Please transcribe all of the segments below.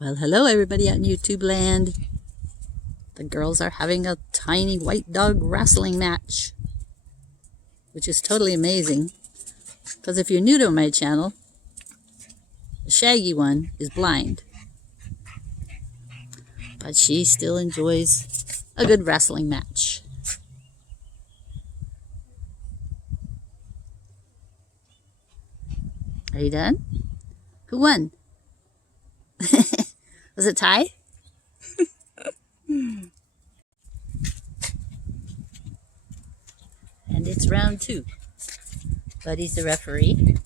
Well, hello everybody out in YouTube land. The girls are having a tiny white dog wrestling match, which is totally amazing. Because if you're new to my channel, the shaggy one is blind. But she still enjoys a good wrestling match. Are you done? Who won? Was it tie? And it's round 2. Buddy's the referee.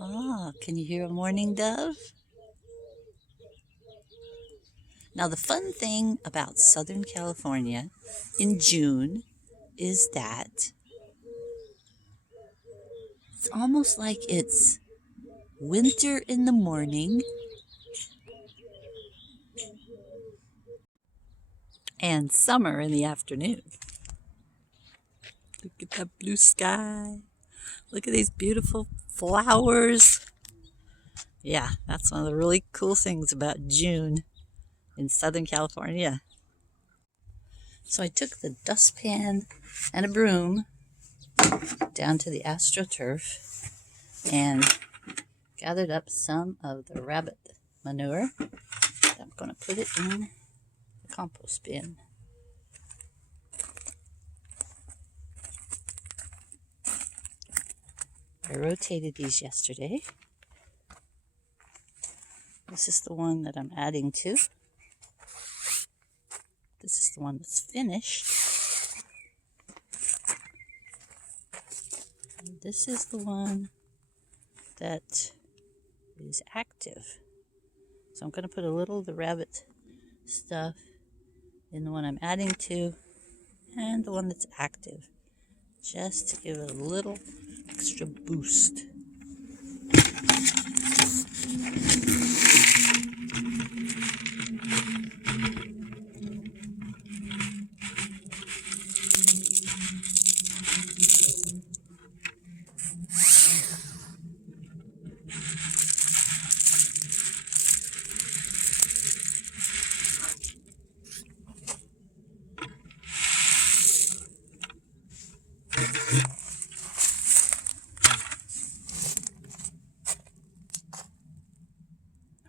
Ah, can you hear a mourning dove? Now, the fun thing about Southern California in June is that it's almost like it's winter in the morning and summer in the afternoon. Look at that blue sky. Look at these beautiful flowers. Yeah, that's one of the really cool things about June in Southern California. So I took the dustpan and a broom down to the AstroTurf and gathered up some of the rabbit manure. I'm going to put it in the compost bin. I rotated these yesterday. This is the one that I'm adding to. This is the one that's finished. And this is the one that is active. So I'm going to put a little of the rabbit stuff in the one I'm adding to and the one that's active, just to give it a little extra boost.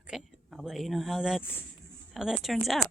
Okay, I'll let you know how that turns out.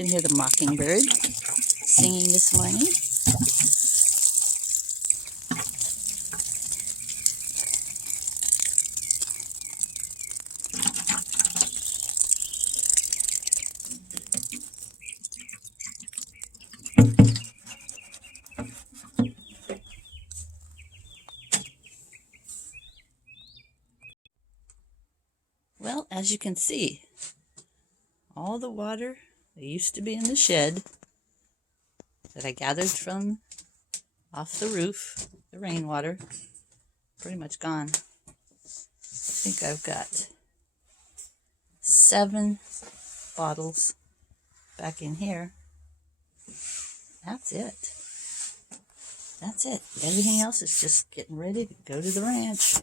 You can hear the mockingbird singing this morning. as you can see, all the water that used to be in the shed that I gathered from off the roof, the rainwater, pretty much gone. I think I've got 7 bottles back in here. That's it. That's it. Everything else is just getting ready to go to the ranch.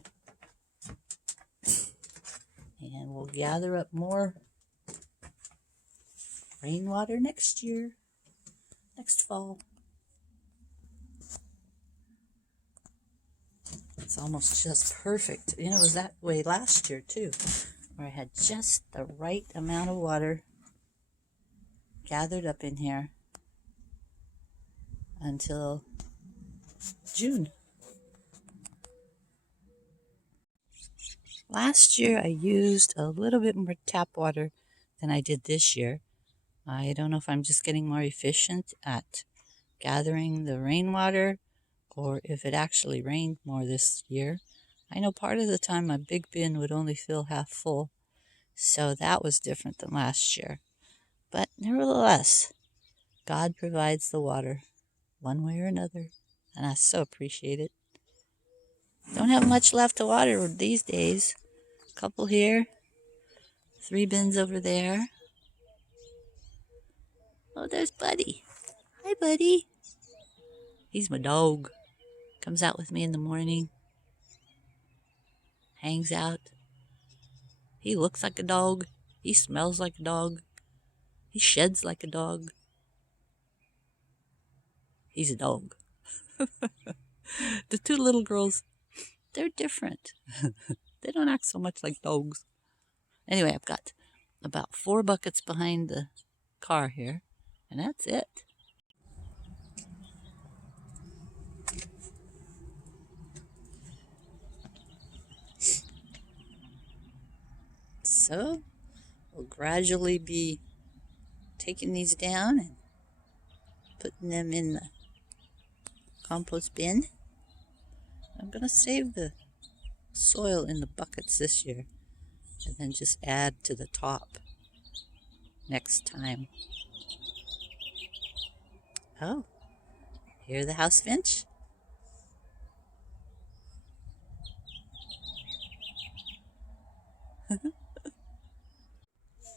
And we'll gather up more rainwater next year, next fall. It's almost just perfect. You know, it was that way last year too, where I had just the right amount of water gathered up in here until June. Last year I used a little bit more tap water than I did this year. I don't know if I'm just getting more efficient at gathering the rainwater or if it actually rained more this year. I know part of the time my big bin would only fill half full, so that was different than last year. But nevertheless, God provides the water one way or another, and I so appreciate it. Don't have much left to water these days. A couple here, 3 bins over there. Oh, there's Buddy. Hi, Buddy. He's my dog. Comes out with me in the morning. Hangs out. He looks like a dog. He smells like a dog. He sheds like a dog. He's a dog. The 2 little girls, they're different. They don't act so much like dogs. Anyway, I've got about 4 buckets behind the car here, and that's it. So, we'll gradually be taking these down and putting them in the compost bin. I'm going to save the soil in the buckets this year and then just add to the top next time. Oh, hear the house finch?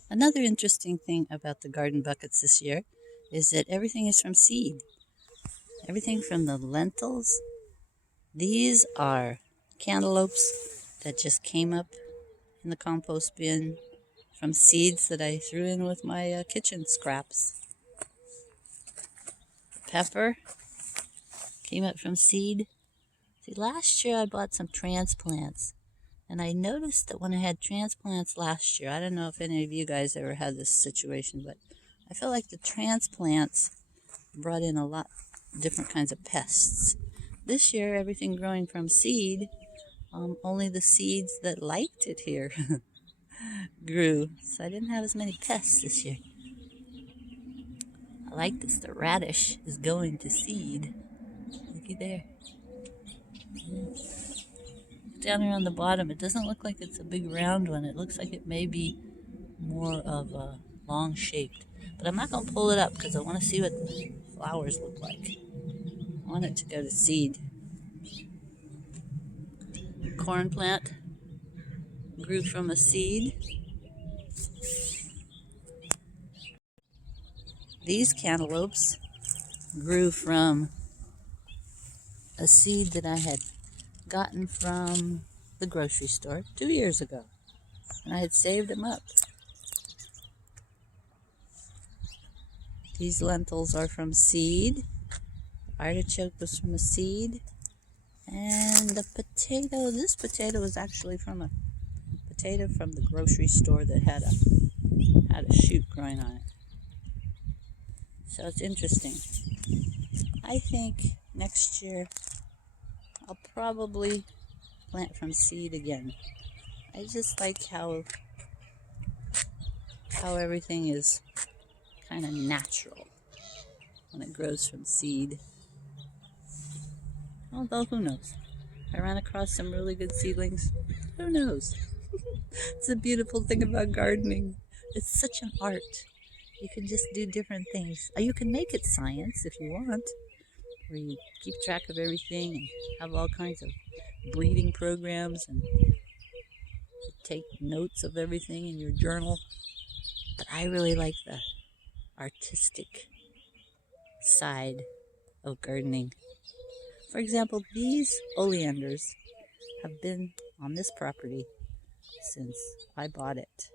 Another interesting thing about the garden buckets this year is that everything is from seed. Everything from the lentils. These are cantaloupes that just came up in the compost bin from seeds that I threw in with my kitchen scraps. Pepper came up from seed. See, last year I bought some transplants, and I noticed that when I had transplants last year, I don't know if any of you guys ever had this situation, but I felt like the transplants brought in a lot different kinds of pests. This year, everything growing from seed, only the seeds that liked it here grew, so I didn't have as many pests this year. I like this. The radish is going to seed. Looky there. Down here on the bottom, it doesn't look like it's a big round one. It looks like it may be more of a long shaped. But I'm not going to pull it up because I want to see what the flowers look like. I want it to go to seed. Corn plant grew from a seed. These cantaloupes grew from a seed that I had gotten from the grocery store 2 years ago, and I had saved them up. These lentils are from seed. Artichoke was from a seed. And the potato, this potato was actually from a potato from the grocery store that had a shoot growing on it. So it's interesting. I think next year I'll probably plant from seed again. I just like how everything is kind of natural when it grows from seed. Although, who knows? I ran across some really good seedlings. Who knows? It's a beautiful thing about gardening. It's such an art. You can just do different things. You can make it science if you want, where you keep track of everything and have all kinds of breeding programs and take notes of everything in your journal. But I really like the artistic side of gardening. For example, these oleanders have been on this property since I bought it,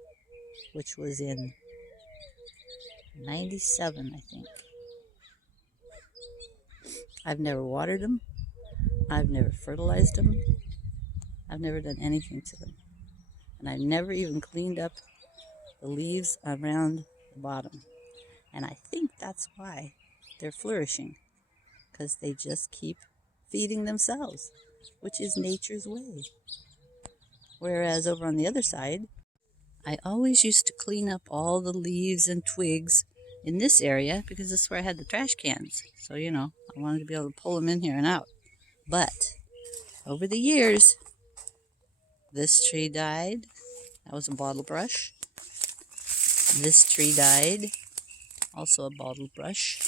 which was in 97, I think. I've never watered them. I've never fertilized them. I've never done anything to them. And I've never even cleaned up the leaves around the bottom. And I think that's why they're flourishing, because they just keep feeding themselves, which is nature's way. Whereas over on the other side, I always used to clean up all the leaves and twigs in this area because this is where I had the trash cans. So, I wanted to be able to pull them in here and out. But over the years, this tree died. That was a bottle brush. This tree died. Also a bottle brush.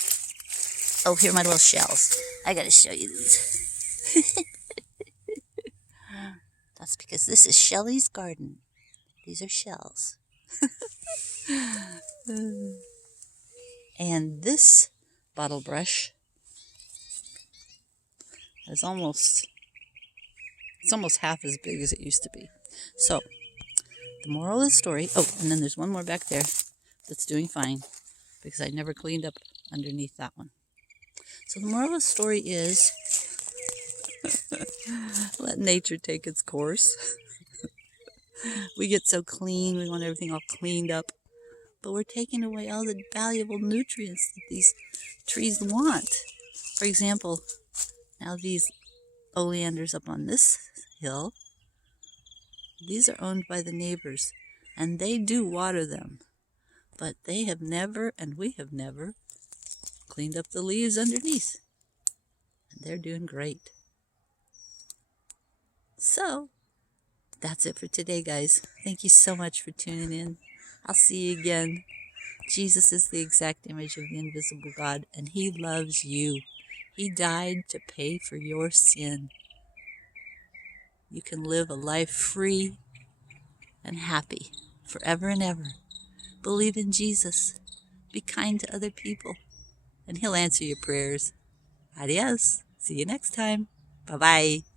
Oh, here are my little shells. I gotta show you these. That's because this is Shelley's garden. These are shells. And this bottle brush is almost half as big as it used to be. So, the moral of the story, and then there's one more back there that's doing fine because I never cleaned up underneath that one. So the moral of the story is let nature take its course. We get so clean, we want everything all cleaned up, but we're taking away all the valuable nutrients that these trees want. For example, now these oleanders up on this hill, these are owned by the neighbors, and they do water them, but they have never, and we have never, cleaned up the leaves underneath, and they're doing great. So, that's it for today, guys. Thank you so much for tuning in. I'll see you again. Jesus is the exact image of the invisible God, and He loves you. He died to pay for your sin. You can live a life free and happy forever and ever. Believe in Jesus. Be kind to other people, and He'll answer your prayers. Adios. See you next time. Bye-bye.